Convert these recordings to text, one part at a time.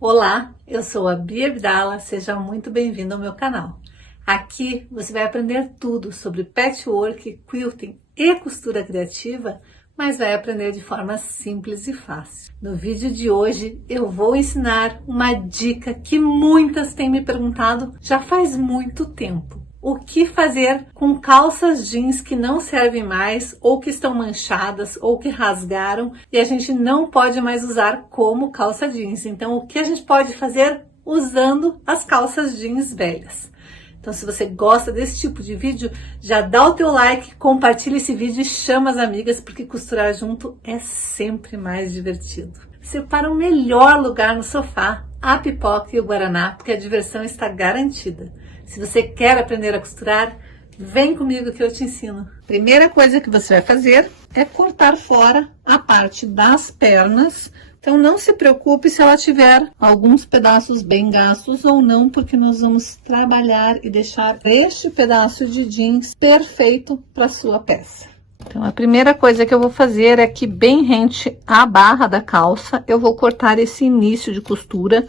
Olá, eu sou a Bia Abdala, seja muito bem-vindo ao meu canal. Aqui você vai aprender tudo sobre patchwork, quilting e costura criativa, mas vai aprender de forma simples e fácil. No vídeo de hoje eu vou ensinar uma dica que muitas têm me perguntado já faz muito tempo. O que fazer com calças jeans que não servem mais, ou que estão manchadas, ou que rasgaram, e a gente não pode mais usar como calça jeans. Então, o que a gente pode fazer usando as calças jeans velhas? Então, se você gosta desse tipo de vídeo, já dá o teu like, compartilha esse vídeo e chama as amigas, porque costurar junto é sempre mais divertido. Separa o melhor lugar no sofá, a pipoca e o guaraná, porque a diversão está garantida. Se você quer aprender a costurar, vem comigo que eu te ensino. Primeira coisa que você vai fazer é cortar fora a parte das pernas. Então não se preocupe se ela tiver alguns pedaços bem gastos ou não, porque nós vamos trabalhar e deixar este pedaço de jeans perfeito para sua peça. Então a primeira coisa que eu vou fazer é que bem rente à barra da calça, eu vou cortar esse início de costura,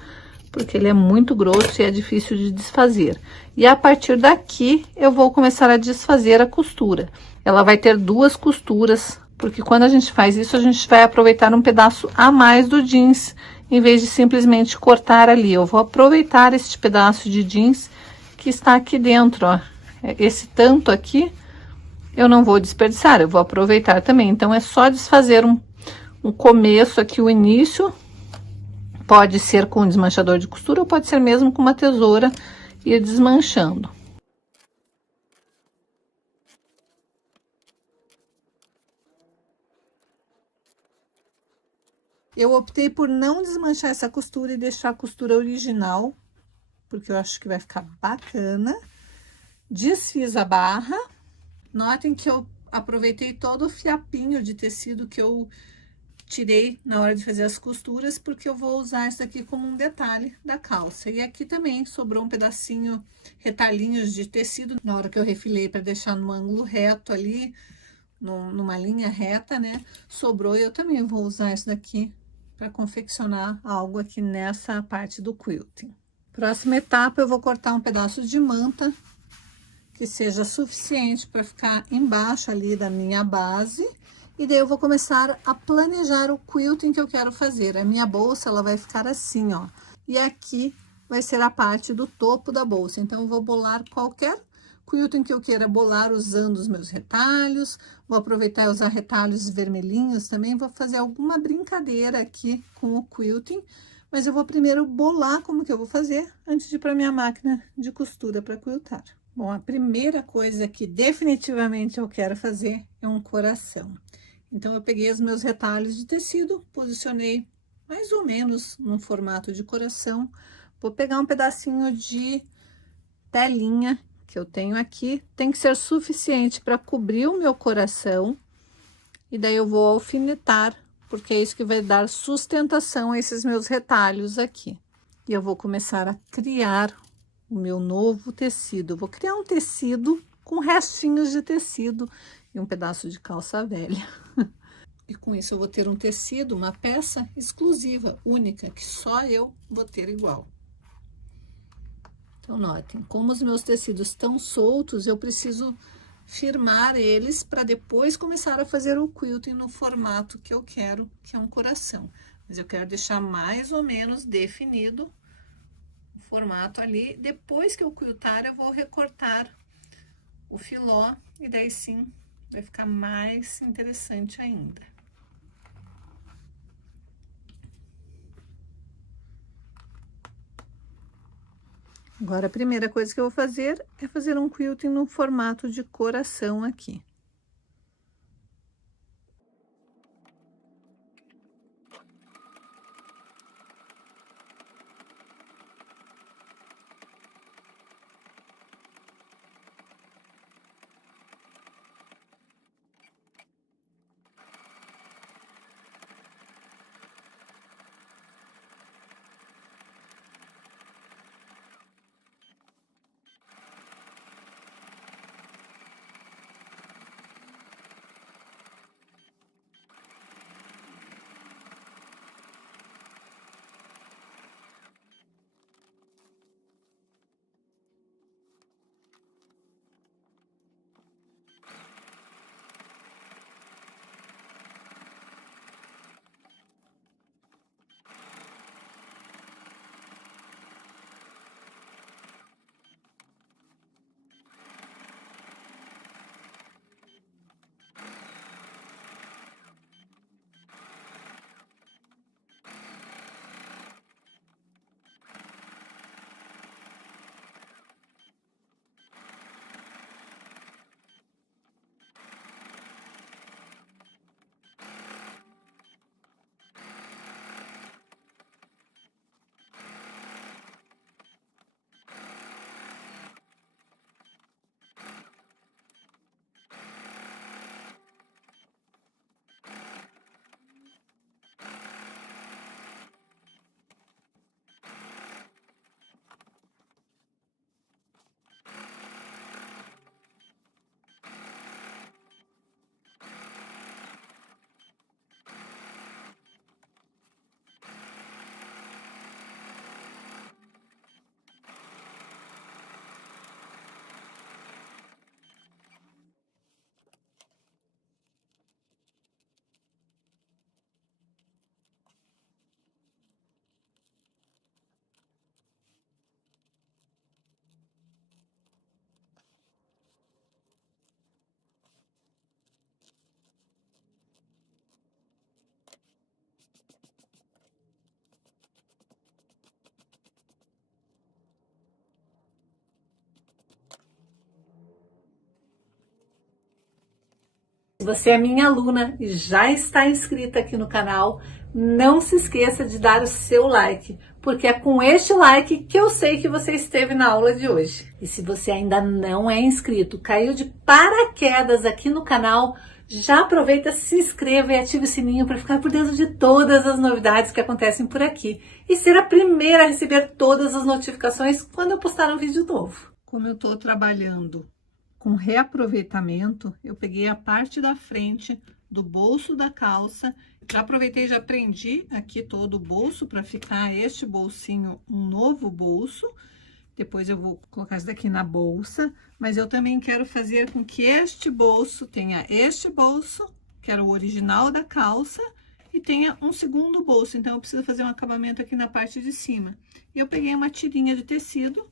porque ele é muito grosso e é difícil de desfazer. E a partir daqui, eu vou começar a desfazer a costura. Ela vai ter duas costuras, porque quando a gente faz isso, a gente vai aproveitar um pedaço a mais do jeans, em vez de simplesmente cortar ali. Eu vou aproveitar este pedaço de jeans que está aqui dentro, ó. Esse tanto aqui, eu não vou desperdiçar, eu vou aproveitar também. Então, é só desfazer um começo aqui, o início. Pode ser com desmanchador de costura ou pode ser mesmo com uma tesoura e ir desmanchando. Eu optei por não desmanchar essa costura e deixar a costura original, porque eu acho que vai ficar bacana. Desfiz a barra. Notem que eu aproveitei todo o fiapinho de tecido que eu tirei na hora de fazer as costuras, porque eu vou usar isso aqui como um detalhe da calça. E aqui também sobrou um pedacinho, retalhinhos de tecido, na hora que eu refilei para deixar no ângulo reto ali, numa linha reta, né? Sobrou e eu também vou usar isso daqui para confeccionar algo aqui nessa parte do quilting. Próxima etapa, eu vou cortar um pedaço de manta, que seja suficiente para ficar embaixo ali da minha base. E daí eu vou começar a planejar o quilting que eu quero fazer. A minha bolsa, ela vai ficar assim, ó. E aqui vai ser a parte do topo da bolsa. Então, eu vou bolar qualquer quilting que eu queira bolar usando os meus retalhos. Vou aproveitar e usar retalhos vermelhinhos também. Vou fazer alguma brincadeira aqui com o quilting. Mas eu vou primeiro bolar como que eu vou fazer antes de ir para minha máquina de costura para quiltar. Bom, a primeira coisa que definitivamente eu quero fazer é um coração. Então, eu peguei os meus retalhos de tecido, posicionei mais ou menos no formato de coração. Vou pegar um pedacinho de telinha que eu tenho aqui, tem que ser suficiente para cobrir o meu coração. E daí eu vou alfinetar, porque é isso que vai dar sustentação a esses meus retalhos aqui. E eu vou começar a criar o meu novo tecido. Eu vou criar um tecido com restinhos de tecido e um pedaço de calça velha. E com isso eu vou ter um tecido, uma peça exclusiva, única, que só eu vou ter igual. Então, notem, como os meus tecidos estão soltos, eu preciso firmar eles para depois começar a fazer o quilting no formato que eu quero, que é um coração. Mas eu quero deixar mais ou menos definido o formato ali. Depois que eu quiltar, eu vou recortar o filó e daí sim vai ficar mais interessante ainda. Agora, a primeira coisa que eu vou fazer é fazer um quilting no formato de coração aqui. você é minha aluna e já está inscrita aqui no canal, não se esqueça de dar o seu like, porque é com este like que eu sei que você esteve na aula de hoje. E se você ainda não é inscrito, caiu de paraquedas aqui no canal, já aproveita, se inscreva e ative o sininho para ficar por dentro de todas as novidades que acontecem por aqui e ser a primeira a receber todas as notificações quando eu postar um vídeo novo. Como eu estou trabalhando com reaproveitamento, eu peguei a parte da frente do bolso da calça, já aproveitei, já prendi aqui todo o bolso para ficar este bolsinho um novo bolso. Depois eu vou colocar isso daqui na bolsa, mas eu também quero fazer com que este bolso tenha este bolso, que era o original da calça, e tenha um segundo bolso. Então, eu preciso fazer um acabamento aqui na parte de cima. E eu peguei uma tirinha de tecido,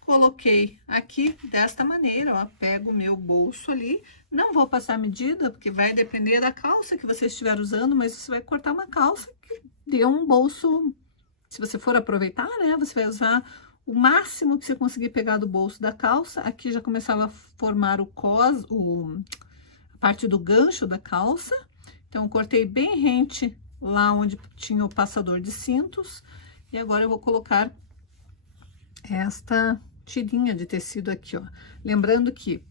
coloquei aqui desta maneira, ó, pego o meu bolso ali. Não vou passar medida, porque vai depender da calça que você estiver usando, mas você vai cortar uma calça que dê um bolso, se você for aproveitar, né, você vai usar o máximo que você conseguir pegar do bolso da calça. Aqui já começava a formar a parte do gancho da calça. Então, eu cortei bem rente lá onde tinha o passador de cintos. E agora eu vou colocar esta tirinha de tecido aqui, ó. Lembrando que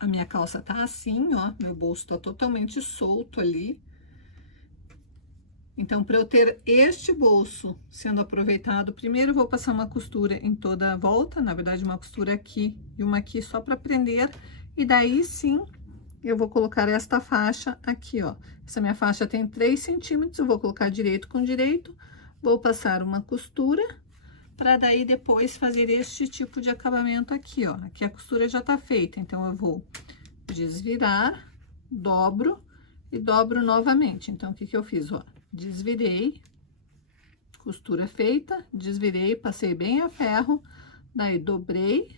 a minha calça tá assim, ó, meu bolso tá totalmente solto ali. Então, para eu ter este bolso sendo aproveitado, primeiro eu vou passar uma costura em toda a volta, na verdade uma costura aqui e uma aqui só para prender, e daí sim eu vou colocar esta faixa aqui, ó. Essa minha faixa tem 3 centímetros, eu vou colocar direito com direito, vou passar uma costura, para daí depois fazer este tipo de acabamento aqui, ó. Aqui a costura já tá feita, então eu vou desvirar, dobro e dobro novamente. Então, o que que eu fiz, ó? Desvirei, costura feita, desvirei, passei bem a ferro, daí dobrei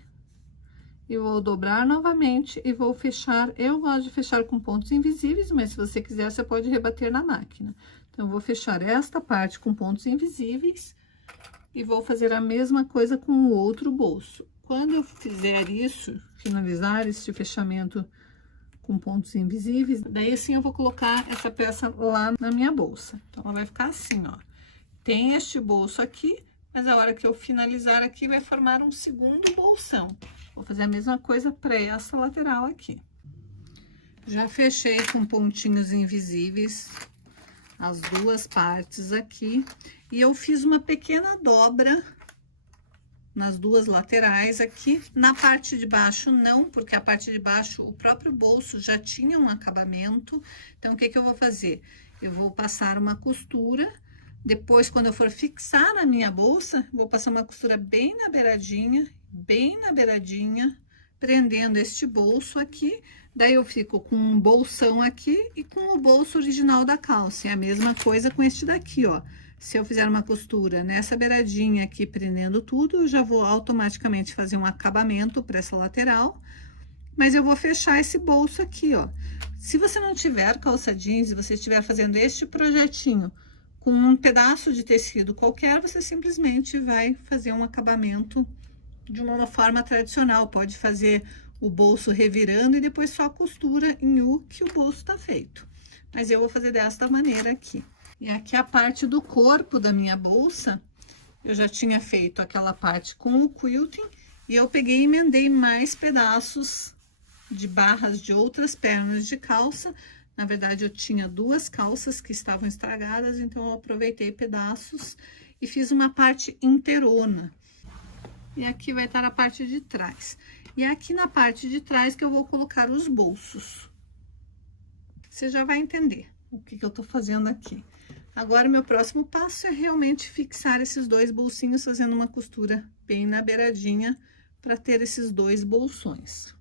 e vou dobrar novamente e vou fechar. Eu gosto de fechar com pontos invisíveis, mas se você quiser, você pode rebater na máquina. Então, eu vou fechar esta parte com pontos invisíveis e vou fazer a mesma coisa com o outro bolso. Quando eu fizer isso, finalizar este fechamento com pontos invisíveis, daí assim eu vou colocar essa peça lá na minha bolsa. Então, ela vai ficar assim, ó. Tem este bolso aqui, mas a hora que eu finalizar aqui, vai formar um segundo bolsão. Vou fazer a mesma coisa para essa lateral aqui. Já fechei com pontinhos invisíveis as duas partes aqui, e eu fiz uma pequena dobra nas duas laterais aqui. Na parte de baixo não, porque a parte de baixo, o próprio bolso já tinha um acabamento. Então, o que que eu vou fazer? Eu vou passar uma costura, depois quando eu for fixar na minha bolsa, vou passar uma costura bem na beiradinha, prendendo este bolso aqui. Daí eu fico com um bolsão aqui e com o bolso original da calça. É a mesma coisa com este daqui, ó. Se eu fizer uma costura nessa beiradinha aqui, prendendo tudo, eu já vou automaticamente fazer um acabamento para essa lateral. Mas eu vou fechar esse bolso aqui, ó. Se você não tiver calça jeans e você estiver fazendo este projetinho com um pedaço de tecido qualquer, você simplesmente vai fazer um acabamento de uma forma tradicional. Pode fazer o bolso revirando e depois só costura em U que o bolso tá feito. Mas eu vou fazer desta maneira aqui. E aqui a parte do corpo da minha bolsa, eu já tinha feito aquela parte com o quilting, e eu peguei e emendei mais pedaços de barras de outras pernas de calça. Na verdade, eu tinha duas calças que estavam estragadas, então eu aproveitei pedaços e fiz uma parte inteirona. E aqui vai estar a parte de trás. E é aqui na parte de trás que eu vou colocar os bolsos. Você já vai entender o que eu tô fazendo aqui. Agora, o meu próximo passo é realmente fixar esses dois bolsinhos, fazendo uma costura bem na beiradinha, para ter esses dois bolsões.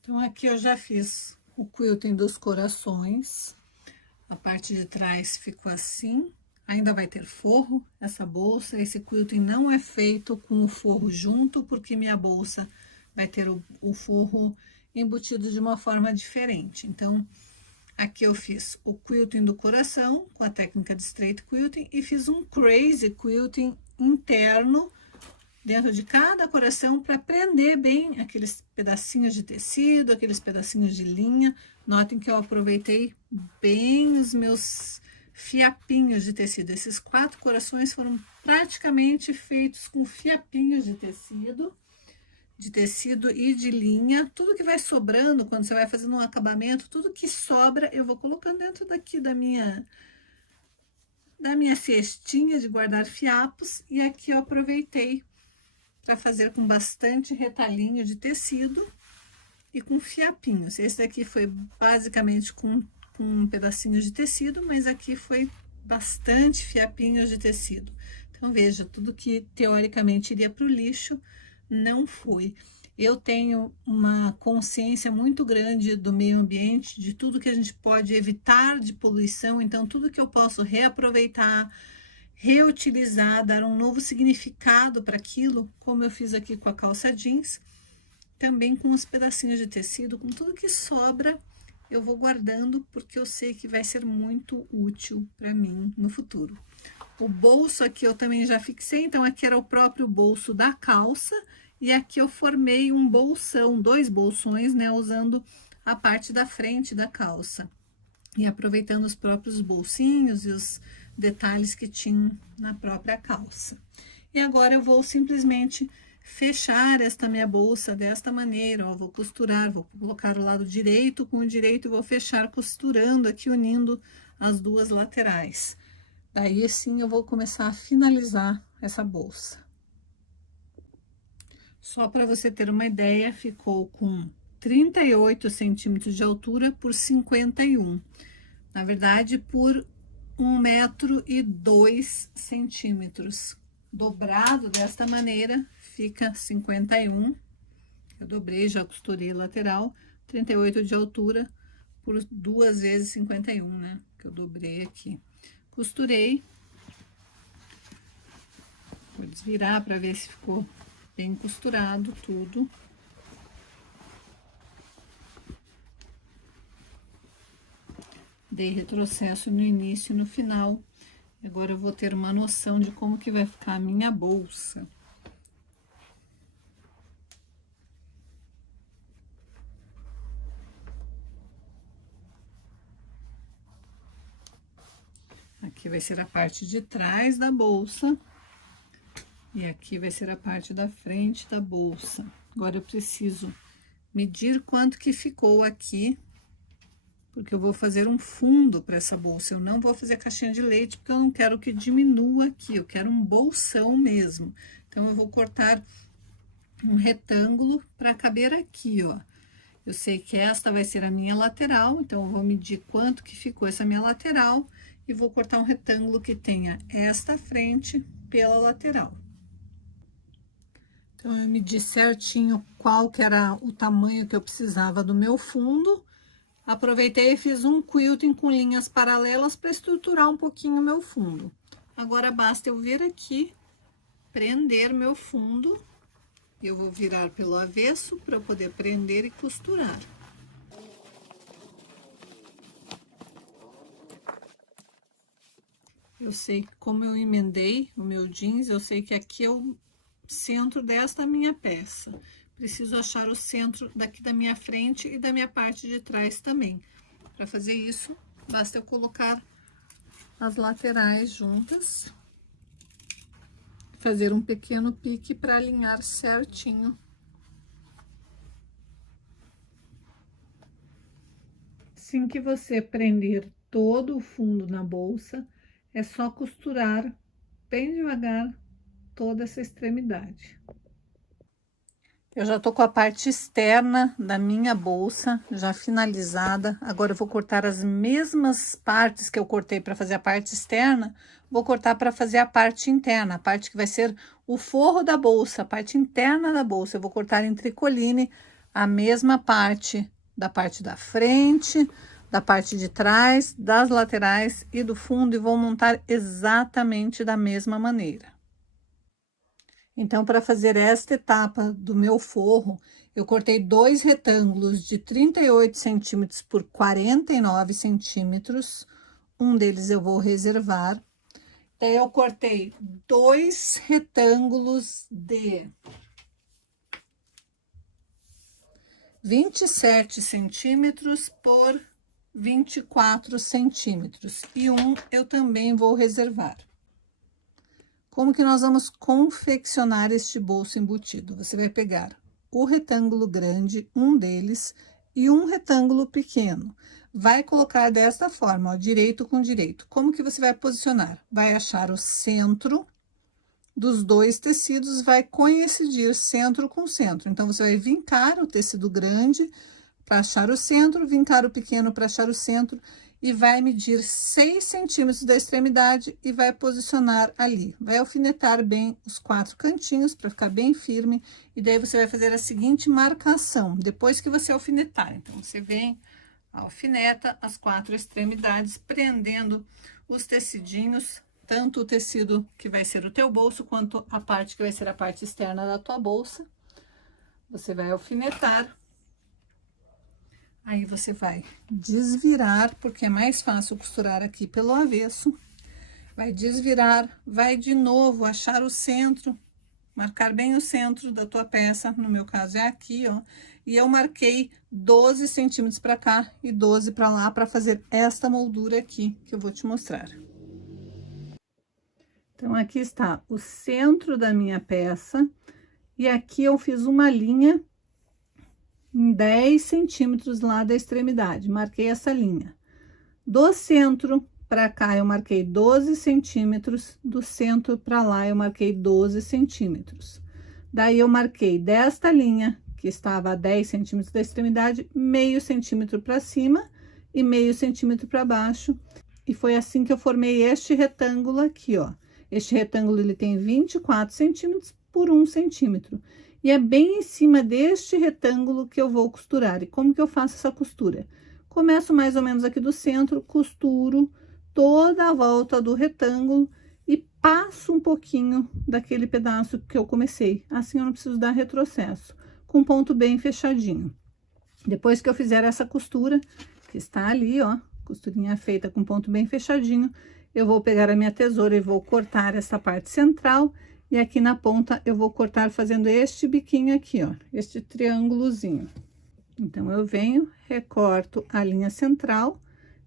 Então, aqui eu já fiz o quilting dos corações. A parte de trás ficou assim. Ainda vai ter forro, essa bolsa. Esse quilting não é feito com o forro junto, porque minha bolsa vai ter o forro embutido de uma forma diferente. Então, aqui eu fiz o quilting do coração, com a técnica de straight quilting, e fiz um crazy quilting interno dentro de cada coração para prender bem aqueles pedacinhos de tecido, aqueles pedacinhos de linha. Notem que eu aproveitei bem os meus fiapinhos de tecido. Esses 4 corações foram praticamente feitos com fiapinhos de tecido e de linha. Tudo que vai sobrando quando você vai fazendo um acabamento, tudo que sobra eu vou colocando dentro daqui da minha cestinha de guardar fiapos. E aqui eu aproveitei para fazer com bastante retalhinho de tecido e com fiapinhos. Esse daqui foi basicamente com pedacinhos de tecido, mas aqui foi bastante fiapinhos de tecido. Então, veja, tudo que teoricamente iria para o lixo, não foi. Eu tenho uma consciência muito grande do meio ambiente, de tudo que a gente pode evitar de poluição, então tudo que eu posso reaproveitar, reutilizar, dar um novo significado para aquilo, como eu fiz aqui com a calça jeans, também com os pedacinhos de tecido, com tudo que sobra, eu vou guardando, porque eu sei que vai ser muito útil para mim no futuro. O bolso aqui eu também já fixei, então aqui era o próprio bolso da calça, e aqui eu formei um bolsão, 2 bolsões, né, usando a parte da frente da calça. E aproveitando os próprios bolsinhos e os detalhes que tinham na própria calça. E agora eu vou simplesmente fechar esta minha bolsa desta maneira, ó, vou costurar, vou colocar o lado direito com o direito e vou fechar costurando aqui, unindo as 2 laterais. Daí sim eu vou começar a finalizar essa bolsa. Só para você ter uma ideia, ficou com 38 centímetros de altura por 51. Na verdade, por 1,02 m. Dobrado desta maneira, fica 51. Eu dobrei, já costurei a lateral, 38 de altura por 2 vezes 51, né? Que eu dobrei aqui. Costurei. Vou desvirar para ver se ficou bem costurado tudo. Dei retrocesso no início e no final. Agora eu vou ter uma noção de como que vai ficar a minha bolsa. Aqui vai ser a parte de trás da bolsa. E aqui vai ser a parte da frente da bolsa. Agora eu preciso medir quanto que ficou aqui, porque eu vou fazer um fundo para essa bolsa. Eu não vou fazer caixinha de leite, porque eu não quero que diminua aqui, eu quero um bolsão mesmo. Então, eu vou cortar um retângulo para caber aqui, ó. Eu sei que esta vai ser a minha lateral, então eu vou medir quanto que ficou essa minha lateral e vou cortar um retângulo que tenha esta frente pela lateral. Então, eu medi certinho qual que era o tamanho que eu precisava do meu fundo. Aproveitei e fiz um quilting com linhas paralelas para estruturar um pouquinho o meu fundo. Agora, basta eu vir aqui, prender meu fundo. Eu vou virar pelo avesso para eu poder prender e costurar. Eu sei que como eu emendei o meu jeans, eu sei que aqui é o centro desta minha peça. Preciso achar o centro daqui da minha frente e da minha parte de trás também. Para fazer isso, basta eu colocar as laterais juntas. Fazer um pequeno pique para alinhar certinho. Assim que você prender todo o fundo na bolsa, é só costurar bem devagar toda essa extremidade. Eu já tô com a parte externa da minha bolsa já finalizada. Agora eu vou cortar as mesmas partes que eu cortei para fazer a parte externa, vou cortar para fazer a parte interna, a parte que vai ser o forro da bolsa, a parte interna da bolsa. Eu vou cortar em tricoline a mesma parte da frente, da parte de trás, das laterais e do fundo, e vou montar exatamente da mesma maneira. Então, para fazer esta etapa do meu forro, eu cortei 2 retângulos de 38 centímetros por 49 centímetros. Um deles eu vou reservar. Daí eu cortei 2 retângulos de 27 centímetros por 24 centímetros. E um eu também vou reservar. Como que nós vamos confeccionar este bolso embutido? Você vai pegar o retângulo grande, um deles, e um retângulo pequeno. Vai colocar desta forma, ó, direito com direito. Como que você vai posicionar? Vai achar o centro dos 2 tecidos, vai coincidir centro com centro. Então, você vai vincar o tecido grande para achar o centro, vincar o pequeno para achar o centro, e vai medir 6 centímetros da extremidade e vai posicionar ali. Vai alfinetar bem os 4 cantinhos para ficar bem firme, e daí você vai fazer a seguinte marcação, depois que você alfinetar. Então, você vem, alfineta as 4 extremidades, prendendo os tecidinhos, tanto o tecido que vai ser o teu bolso, quanto a parte que vai ser a parte externa da tua bolsa. Você vai alfinetar. Aí, você vai desvirar, porque é mais fácil costurar aqui pelo avesso. Vai desvirar, vai de novo achar o centro, marcar bem o centro da tua peça, no meu caso é aqui, ó. E eu marquei 12 centímetros para cá e 12 para lá, para fazer esta moldura aqui, que eu vou te mostrar. Então, aqui está o centro da minha peça, e aqui eu fiz uma linha em 10 centímetros lá da extremidade, marquei essa linha. Do centro para cá, eu marquei 12 centímetros, do centro para lá, eu marquei 12 centímetros. Daí, eu marquei desta linha, que estava a 10 centímetros da extremidade, meio centímetro para cima e meio centímetro para baixo. E foi assim que eu formei este retângulo aqui, ó. Este retângulo, ele tem 24 centímetros por 1 centímetro. E é bem em cima deste retângulo que eu vou costurar. E como que eu faço essa costura? Começo mais ou menos aqui do centro, costuro toda a volta do retângulo e passo um pouquinho daquele pedaço que eu comecei. Assim eu não preciso dar retrocesso, com ponto bem fechadinho. Depois que eu fizer essa costura, que está ali, ó, costurinha feita com ponto bem fechadinho, eu vou pegar a minha tesoura e vou cortar essa parte central, e aqui na ponta eu vou cortar fazendo este biquinho aqui, ó, este triângulozinho. Então, eu venho, recorto a linha central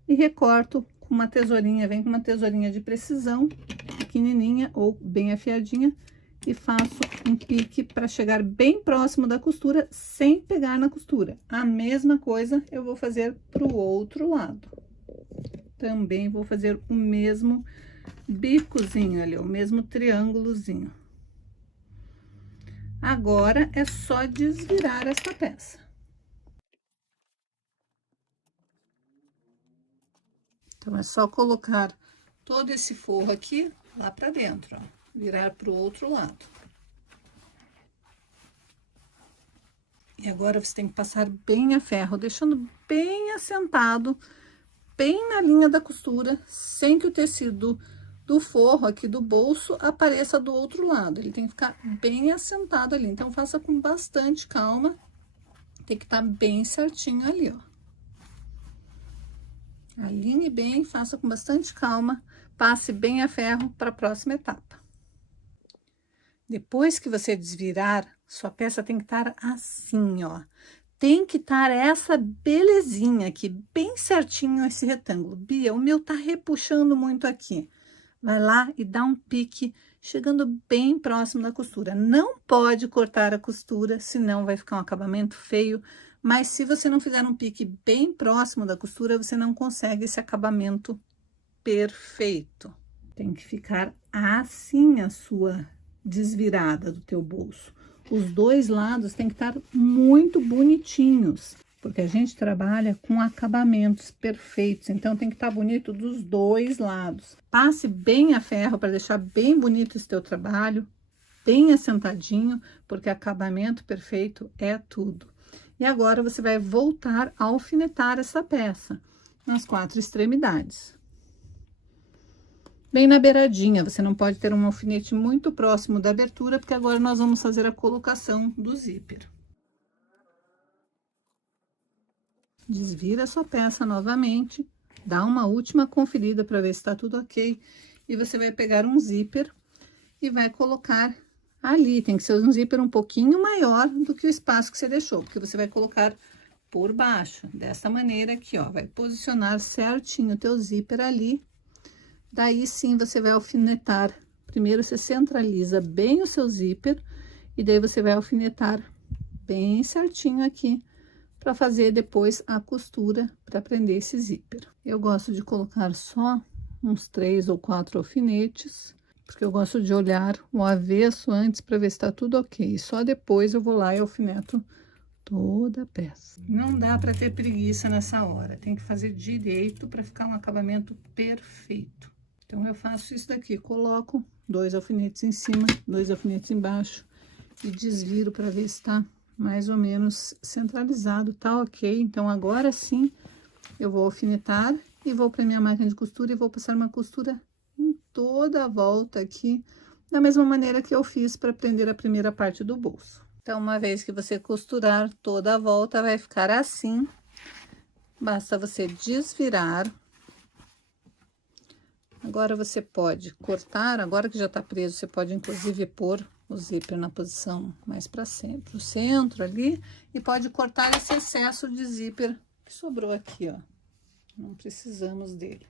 e recorto com uma tesourinha, vem com uma tesourinha de precisão, pequenininha ou bem afiadinha, e faço um pique para chegar bem próximo da costura, sem pegar na costura. A mesma coisa eu vou fazer para o outro lado. Também vou fazer o mesmo bicozinho ali, o mesmo triângulozinho. Agora, é só desvirar essa peça. Então, é só colocar todo esse forro aqui lá pra dentro, ó. Virar pro outro lado. E agora, você tem que passar bem a ferro, deixando bem assentado, bem na linha da costura, sem que o tecido do forro aqui do bolso apareça do outro lado. Ele tem que ficar bem assentado ali. Então, faça com bastante calma. Tem que estar bem certinho ali, ó. Alinhe bem, faça com bastante calma, passe bem a ferro para a próxima etapa. Depois que você desvirar, sua peça tem que estar assim, ó. Tem que estar essa belezinha aqui, bem certinho esse retângulo. Bia, o meu tá repuxando muito aqui. Vai lá e dá um pique, chegando bem próximo da costura. Não pode cortar a costura, senão vai ficar um acabamento feio. Mas se você não fizer um pique bem próximo da costura, você não consegue esse acabamento perfeito. Tem que ficar assim a sua desvirada do teu bolso. Os dois lados tem que estar muito bonitinhos, porque a gente trabalha com acabamentos perfeitos, então tem que estar bonito dos dois lados. Passe bem a ferro para deixar bem bonito esse teu trabalho, bem assentadinho, porque acabamento perfeito é tudo. E agora, você vai voltar a alfinetar essa peça nas 4 extremidades. Bem na beiradinha, você não pode ter um alfinete muito próximo da abertura, porque agora nós vamos fazer a colocação do zíper. Desvira a sua peça novamente, dá uma última conferida para ver se está tudo ok. e você vai pegar um zíper e vai colocar ali. Tem que ser um zíper um pouquinho maior do que o espaço que você deixou, porque você vai colocar por baixo, dessa maneira aqui, ó. Vai posicionar certinho o teu zíper ali. Daí sim você vai alfinetar. Primeiro você centraliza bem o seu zíper e daí você vai alfinetar bem certinho aqui para fazer depois a costura para prender esse zíper. Eu gosto de colocar só uns 3 ou 4 alfinetes, porque eu gosto de olhar o avesso antes para ver se está tudo ok. Só depois eu vou lá e alfineto toda a peça. Não dá para ter preguiça nessa hora, tem que fazer direito para ficar um acabamento perfeito. Então eu faço isso daqui, coloco 2 alfinetes em cima, 2 alfinetes embaixo e desviro para ver se tá mais ou menos centralizado, tá ok? Então agora sim eu vou alfinetar e vou para minha máquina de costura e vou passar uma costura em toda a volta aqui, da mesma maneira que eu fiz para prender a primeira parte do bolso. Então, uma vez que você costurar toda a volta, vai ficar assim. Basta você desvirar. Agora, você pode cortar, agora que já tá preso, você pode inclusive pôr o zíper na posição mais para sempre, o centro ali, e pode cortar esse excesso de zíper que sobrou aqui, ó. Não precisamos dele.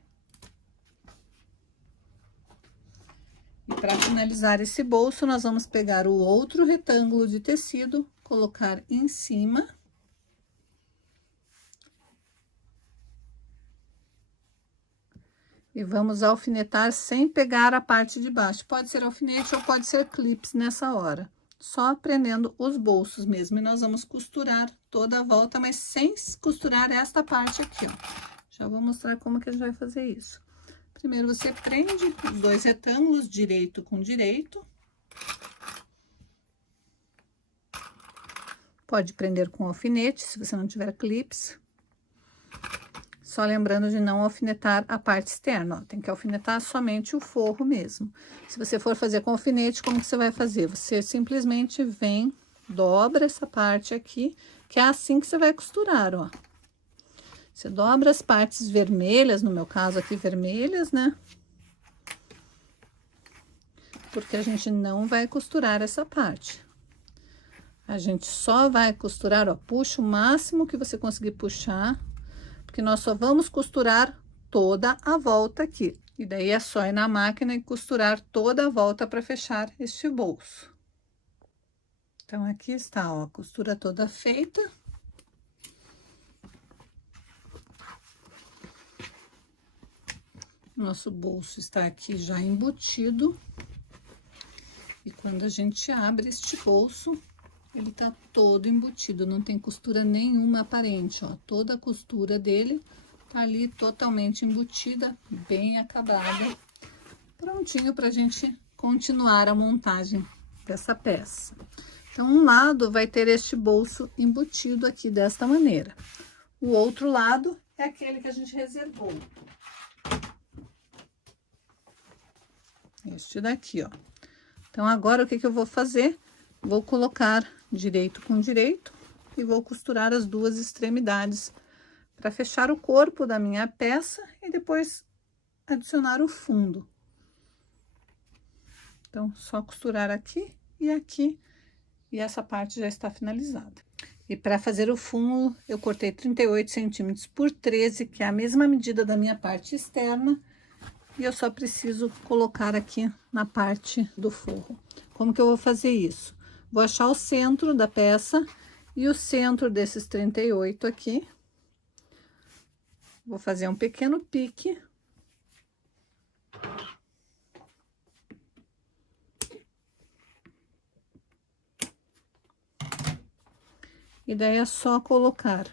E para finalizar esse bolso, nós vamos pegar o outro retângulo de tecido, colocar em cima. E vamos alfinetar sem pegar a parte de baixo. Pode ser alfinete ou pode ser clips nessa hora. Só prendendo os bolsos mesmo. E nós vamos costurar toda a volta, mas sem costurar esta parte aqui, ó. Já vou mostrar como que a gente vai fazer isso. Primeiro, você prende os 2 retângulos, direito com direito. Pode prender com alfinete, se você não tiver clips. Só lembrando de não alfinetar a parte externa, ó. Tem que alfinetar somente o forro mesmo. Se você for fazer com alfinete, como que você vai fazer? Você simplesmente vem, dobra essa parte aqui, que é assim que você vai costurar, ó. Você dobra as partes vermelhas, no meu caso aqui vermelhas, né? Porque a gente não vai costurar essa parte. A gente só vai costurar, ó, puxa o máximo que você conseguir puxar, porque nós só vamos costurar toda a volta aqui. E daí é só ir na máquina e costurar toda a volta para fechar este bolso. Então, aqui está, ó, a costura toda feita. Nosso bolso está aqui já embutido. E quando a gente abre este bolso, ele tá todo embutido, não tem costura nenhuma aparente, ó. Toda a costura dele tá ali totalmente embutida, bem acabada, prontinho pra gente continuar a montagem dessa peça. Então, um lado vai ter este bolso embutido aqui desta maneira. O outro lado é aquele que a gente reservou. Este daqui, ó. Então, agora, o que que eu vou fazer? Vou colocar direito com direito e vou costurar as 2 extremidades para fechar o corpo da minha peça e depois adicionar o fundo. Então, só costurar aqui, e essa parte já está finalizada. E para fazer o fundo, eu cortei 38 centímetros por 13, que é a mesma medida da minha parte externa, e eu só preciso colocar aqui na parte do forro. Como que eu vou fazer isso? Vou achar o centro da peça e o centro desses 38 aqui. Vou fazer um pequeno pique. E daí é só colocar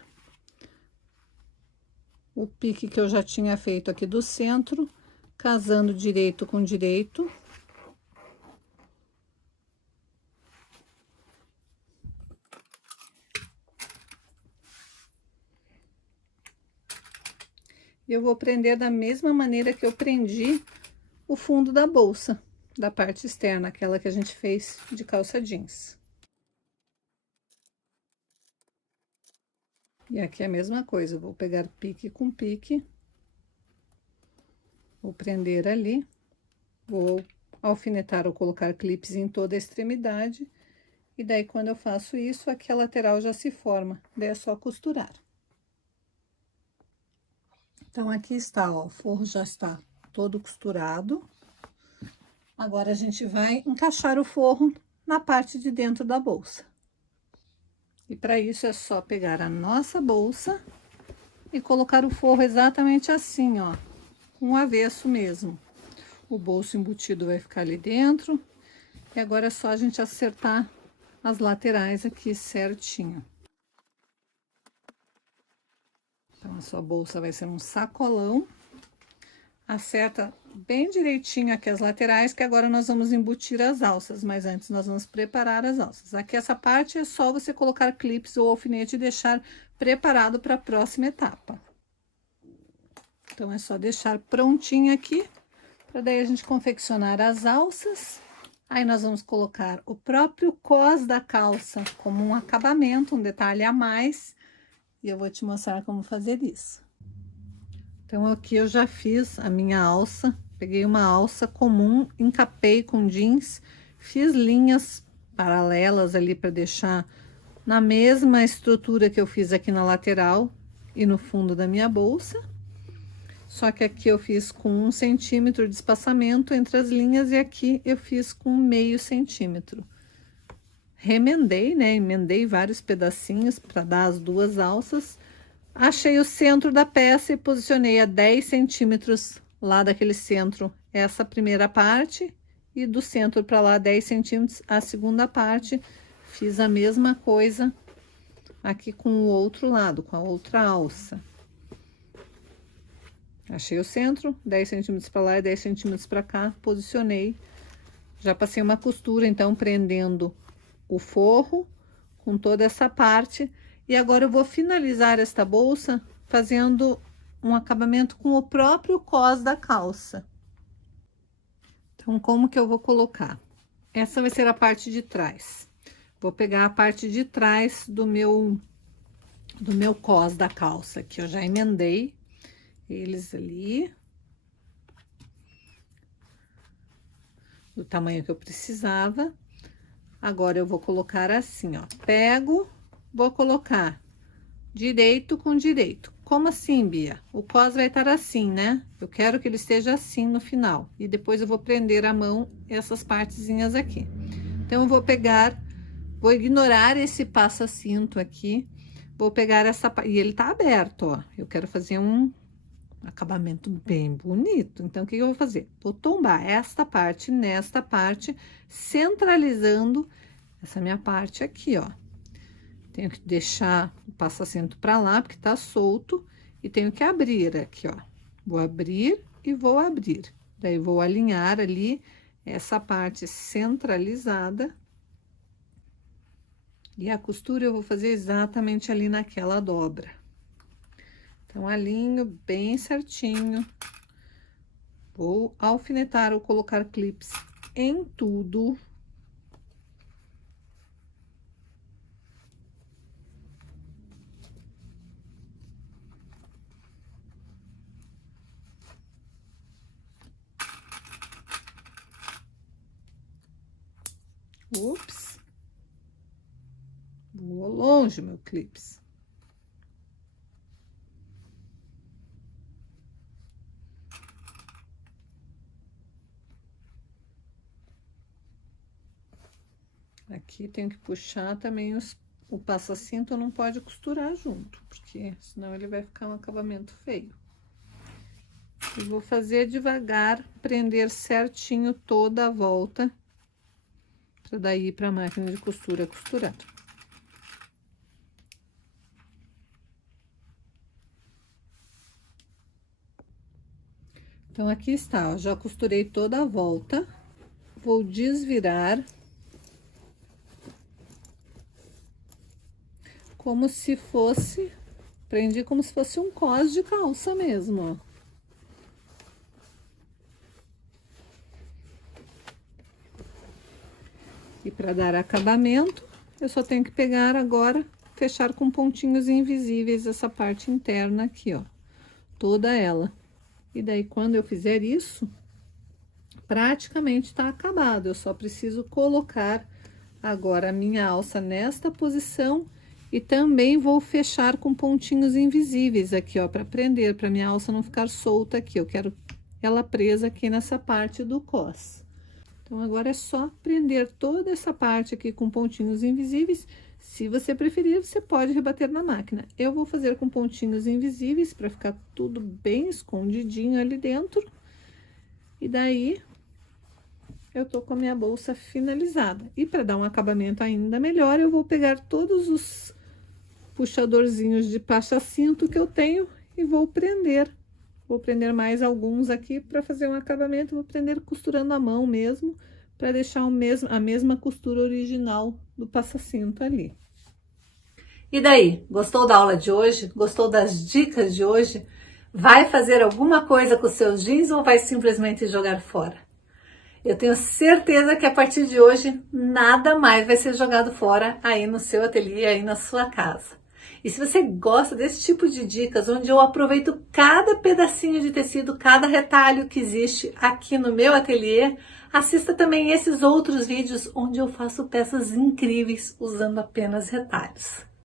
o pique que eu já tinha feito aqui do centro, casando direito com direito. E eu vou prender da mesma maneira que eu prendi o fundo da bolsa, da parte externa, aquela que a gente fez de calça jeans. E aqui é a mesma coisa, eu vou pegar pique com pique, vou prender ali Vou alfinetar ou colocar clipes em toda a extremidade. E daí, quando eu faço isso, aqui a lateral já se forma. Daí é só costurar. Então, aqui está, ó, o forro já está todo costurado. Agora, a gente vai encaixar o forro na parte de dentro da bolsa. E para isso, é só pegar a nossa bolsa e colocar o forro exatamente assim, ó, com o avesso mesmo. O bolso embutido vai ficar ali dentro. E agora é só a gente acertar as laterais aqui certinho. Então, a sua bolsa vai ser um sacolão. Acerta bem direitinho aqui as laterais, que agora nós vamos embutir as alças, mas antes nós vamos preparar as alças. Aqui essa parte é só você colocar clipes ou alfinete e deixar preparado para a próxima etapa. Então, é só deixar prontinho aqui, para daí a gente confeccionar as alças. Aí, nós vamos colocar o próprio cós da calça como um acabamento, um detalhe a mais. E eu vou te mostrar como fazer isso. Então, aqui eu já fiz a minha alça. Peguei uma alça comum, encapei com jeans, fiz linhas paralelas ali para deixar na mesma estrutura que eu fiz aqui na lateral e no fundo da minha bolsa. Só que aqui eu fiz com 1 centímetro de espaçamento entre as linhas e aqui eu fiz com meio centímetro. Remendei, né? Emendei vários pedacinhos para dar as duas alças. Achei o centro da peça e posicionei a 10 centímetros lá daquele centro, essa primeira parte, e do centro para lá 10 centímetros, a segunda parte. Fiz a mesma coisa aqui com o outro lado, com a outra alça. Achei o centro, 10 centímetros para lá e 10 centímetros para cá, posicionei. Já passei uma costura, então, prendendo o forro com toda essa parte. E agora eu vou finalizar esta bolsa fazendo um acabamento com o próprio cós da calça. Então, como que eu vou colocar? Essa vai ser a parte de trás. Vou pegar a parte de trás do meu cós da calça, que eu já emendei eles ali, do tamanho que eu precisava. Agora, eu vou colocar assim, ó, pego, vou colocar direito com direito. Como assim, Bia? O cós vai estar assim, né? Eu quero que ele esteja assim no final. E depois eu vou prender a mão essas partezinhas aqui. Então, eu vou pegar, vou ignorar esse passa-cinto aqui, vou pegar essa, e ele tá aberto, ó. Eu quero fazer um acabamento bem bonito. Então, o que eu vou fazer? Vou tombar esta parte nesta parte, centralizando essa minha parte aqui, ó. Tenho que deixar o passa-cinto para lá, porque tá solto, e tenho que abrir aqui, ó. Vou abrir e vou abrir. Daí, vou alinhar ali essa parte centralizada. E a costura eu vou fazer exatamente ali naquela dobra. Então, alinho bem certinho. Vou alfinetar ou colocar clips em tudo. Ups. Voou longe meu clips. Aqui tenho que puxar também o passa-cinto, não pode costurar junto, porque senão ele vai ficar um acabamento feio. E vou fazer devagar, prender certinho toda a volta, para daí ir para a máquina de costura costurar. Então, aqui está, ó, já costurei toda a volta, vou desvirar. Como se fosse, prendi como se fosse um cós de calça mesmo, ó. E para dar acabamento, eu só tenho que pegar agora, fechar com pontinhos invisíveis essa parte interna aqui, ó. Toda ela. E daí, quando eu fizer isso, praticamente está acabado. Eu só preciso colocar agora a minha alça nesta posição e também vou fechar com pontinhos invisíveis aqui, ó, para prender, para minha alça não ficar solta aqui. Eu quero ela presa aqui nessa parte do cos. Então, agora é só prender toda essa parte aqui com pontinhos invisíveis. Se você preferir, você pode rebater na máquina. Eu vou fazer com pontinhos invisíveis para ficar tudo bem escondidinho ali dentro. E daí, eu tô com a minha bolsa finalizada. E para dar um acabamento ainda melhor, eu vou pegar todos os puxadorzinhos de pacha-cinto que eu tenho e vou prender. Vou prender mais alguns aqui para fazer um acabamento, vou prender costurando a mão mesmo, para deixar a mesma costura original do passa-cinto ali. E daí, gostou da aula de hoje? Gostou das dicas de hoje? Vai fazer alguma coisa com os seus jeans ou vai simplesmente jogar fora? Eu tenho certeza que a partir de hoje, nada mais vai ser jogado fora aí no seu ateliê, aí na sua casa. E se você gosta desse tipo de dicas, onde eu aproveito cada pedacinho de tecido, cada retalho que existe aqui no meu ateliê, assista também esses outros vídeos onde eu faço peças incríveis usando apenas retalhos.